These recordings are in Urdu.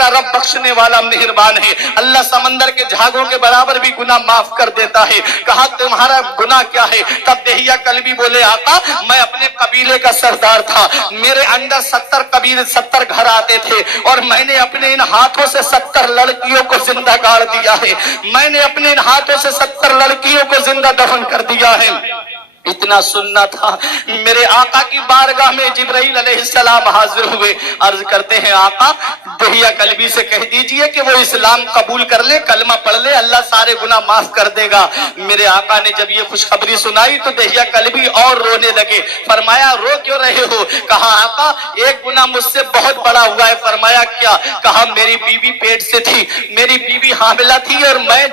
میرا رب بخشنے والا مہربان ہے، اللہ سمندر کے جھاگوں کے برابر بھی گناہ معاف کر دیتا ہے۔ کہا تمہارا گناہ کیا ہے؟ تب دہیہ کلبی بولے آقا میں اپنے قبیلے کا سردار تھا، میرے اندر 70 گھر آتے تھے اور میں نے اپنے ان ہاتھوں سے 70 لڑکیوں کو زندہ گاڑ دیا ہے، میں نے اپنے ان ہاتھوں سے 70 لڑکیوں کو زندہ دفن کر دیا ہے۔ اتنا سننا تھا، میرے آقا کی بارگاہ میں جبرائیل علیہ السلام حاضر ہوئے، عرض کرتے ہیں آقا دہیہ کلبی سے کہہ دیجئے کہ وہ اسلام قبول کر لے، کلمہ پڑھ لے، اللہ سارے گناہ معاف کر دے گا۔ میرے آقا نے جب یہ خوشخبری سنائی تو دہیہ کلبی اور رونے لگے۔ فرمایا رو کیوں رہے ہو؟ کہا آقا ایک گناہ مجھ سے بہت بڑا ہوا ہے۔ فرمایا کیا؟ کہا میری بیوی پیٹ سے تھی، میری بیوی حاملہ تھی اور میں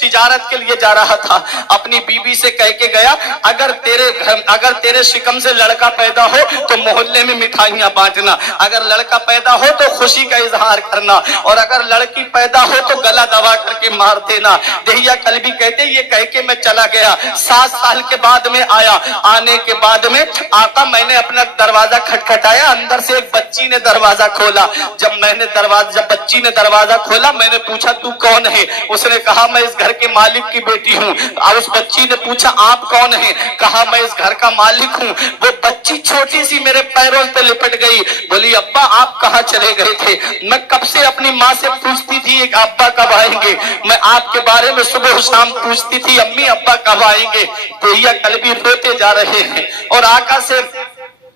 تجارت کے لیے جا رہا تھا، اپنی بیوی سے کہہ کے گیا اگر تیرے شکم سے لڑکا پیدا ہو تو محلے میں مٹھائیاں بانٹنا، اگر لڑکا پیدا ہو تو خوشی کا اظہار کرنا، اور اگر لڑکی پیدا ہو تو گلا دبا کر کے مار دینا۔ دہیہ کلبی کہتے یہ کہہ کے میں چلا گیا، 7 سال کے بعد میں آیا، آنے کے بعد میں آقا میں نے اپنا دروازہ کھٹکھٹایا، اندر سے ایک بچی نے دروازہ کھولا۔ جب بچی نے دروازہ کھولا میں نے پوچھا تو کون ہے؟ اس نے کہا میں اس گھر کے مالک کی بیٹی ہوں۔ اور اس بچی نے پوچھا آپ کون ہیں؟ کہا میں اس گھر کا مالک ہوں۔ وہ بچی چھوٹی سی میرے پیروں پہ لپٹ گئی، بولی ابا آپ کہاں چلے گئے تھے؟ میں کب سے اپنی ماں سے پوچھتی تھی ایک ابا کب آئیں گے، میں آپ کے بارے میں صبح و شام پوچھتی تھی امی ابا کب آئیں گے۔ دہیہ کلبی روتے جا رہے ہیں اور آقا سے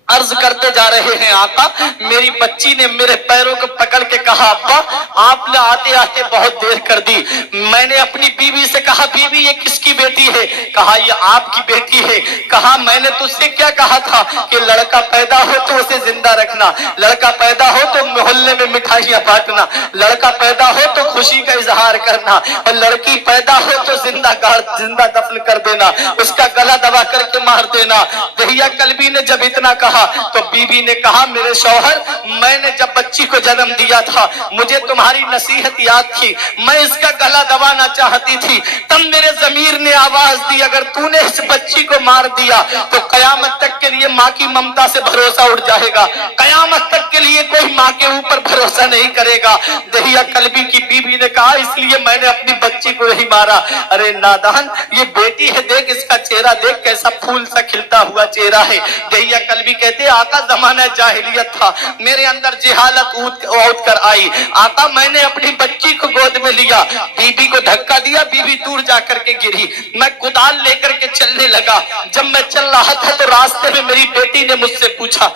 عرض کرتے جا رہے ہیں آقا میری بچی نے میرے پیروں کو پکڑ کے کہا ابا آپ نے آتے آتے بہت دیر کر دی۔ میں نے اپنی بیوی سے کہا بیوی یہ کس کی بیٹی ہے؟ کہا یہ آپ کی بیٹی ہے۔ کہا میں نے تجھ سے کیا کہا تھا کہ لڑکا پیدا ہو تو اسے زندہ رکھنا، لڑکا پیدا ہو تو محلے میں مٹھائیاں بانٹنا، لڑکا پیدا ہو تو خوشی کا اظہار کرنا، اور لڑکی پیدا ہو تو زندہ دفن کر دینا، اس کا گلا دبا کر کے مار دینا۔ دہیہ کلبی نے جب اتنا کہا تو بیوی نے کہا میرے شوہر میں نے جب بچی کو جنم دیا تھا مجھے تمہاری نصیحت یاد تھی، میں اس کا گلا دبانا چاہتی تھی، تب میرے ضمیر نے آواز دی اگر تو نے اس بچی کو مار دیا تو قیامت تک کے لیے ماں کی ممتا سے بھروسہ اٹھ جائے گا، قیامت تک کے لیے کوئی ماں کے اوپر بھروسہ نہیں کرے گا۔ دہیہ کلبی کی بیوی نے کہا اس لیے میں نے اپنی بچی کو نہیں مارا۔ ارے نادان یہ بیٹی ہے، دیکھ اس کا چہرہ دیکھ کیسا پھول سا کھلتا ہوا چہرہ ہے۔ دہیہ کلبی کہتے آقا زمانہ جاہلیت تھا، میرے اندر جہالت اٹھ کر آئی، آقا میں نے اپنی بچی کو گود میں لیا، بیوی کو دھکا دیا، بیوی دور جا کر کے گری، میں کدال لے کر کے چلنے لگا، جب میں چل رہا تھا تو راستے میں میری بیٹی نے مجھ سے پوچھا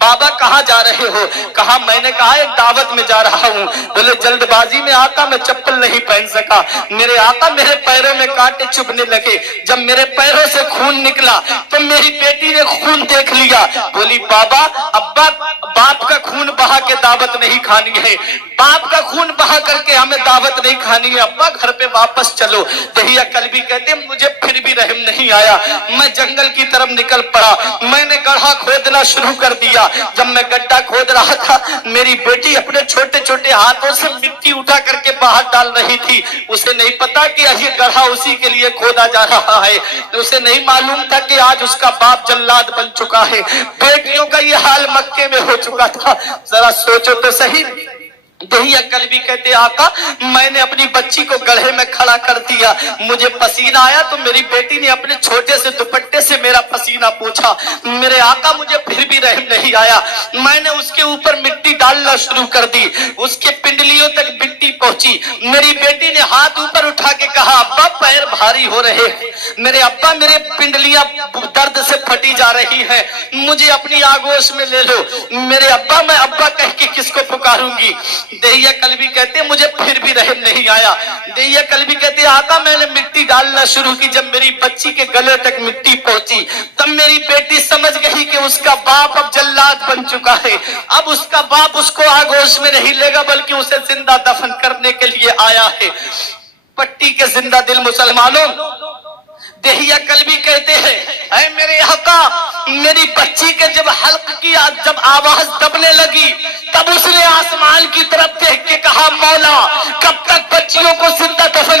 بابا کہاں جا رہے ہو؟ کہا میں نے کہا ایک دعوت میں جا رہا ہوں۔ بولے جلد بازی میں آقا میں چپل نہیں پہن سکا، میرے آقا میرے پیروں میں کانٹے چبھنے لگے، جب میرے پیروں سے خون نکلا تو میری بیٹی نے خون دیکھ لیا، بولی بابا ابا باپ کا خون بہا کے دعوت نہیں کھانی ہے، باپ کا خون بہا کر کے ہمیں دعوت نہیں کھانی ہے، ابا گھر پہ واپس چلو۔ دہیہ کلبی کہتے مجھے پھر بھی رحم نہیں آیا، میں جنگل کی طرف نکل پڑا، میں نے گڑھا کھودنا شروع کر دیا، جب میں گڈھا کھود رہا تھا میری بیٹی اپنے چھوٹے چھوٹے ہاتھوں سے مٹی اٹھا کر کے باہر ڈال رہی تھی، اسے نہیں پتا کہ یہ گڑھا اسی کے لیے کھودا جا رہا ہے، اسے نہیں معلوم تھا کہ آج اس کا باپ جلاد بن چکا ہے، بیٹیوں کا یہ حال مکے میں ہو چکا تھا، ذرا سوچو تو صحیح۔ دہیہ کلبی کہتے آقا میں نے اپنی بچی کو گڑھے میں کھڑا کر دیا، مجھے پسینہ آیا تو میری بیٹی نے اپنے چھوٹے سے دوپٹے سے میرا پسینہ پوچھا، میرے آقا مجھے پھر بھی رحم نہیں آیا، میں نے اس کے اوپر مٹی ڈالنا شروع کر دی، اس کے پنڈلیوں تک مٹی پہنچی، میری بیٹی نے ہاتھ اوپر اٹھا کے کہا ابا پیر بھاری ہو رہے ہیں، میرے ابا میرے پنڈلیاں درد سے پھٹی جا رہی ہیں، مجھے اپنی آگوش میں لے لو، میرے ابا میں ابا کہہ کے کس کو پکاروں گی؟ دہیہ کلبی کہتے مجھے پھر بھی رحم نہیں آیا، دہیہ کلبی کہتے آقا میں نے مٹی ڈالنا شروع کی، جب میری بچی کے گلے تک مٹی پہنچی تب میری بیٹی سمجھ گئی کہ اس کا باپ اب جلاد بن چکا ہے، اب اس کا باپ اس کو آگوش میں نہیں لے گا بلکہ اسے زندہ دفن کرنے کے لیے آیا ہے۔ پٹی کے زندہ دل مسلمانوں دہیہ کلبی کہتے ہیں اے میرے آقا میری بچی کے جب حلق کی جب آواز دبنے لگی تب اس نے آسمان کی طرف دیکھ کے کہا مولا کب تک بچیوں کو زندہ دفن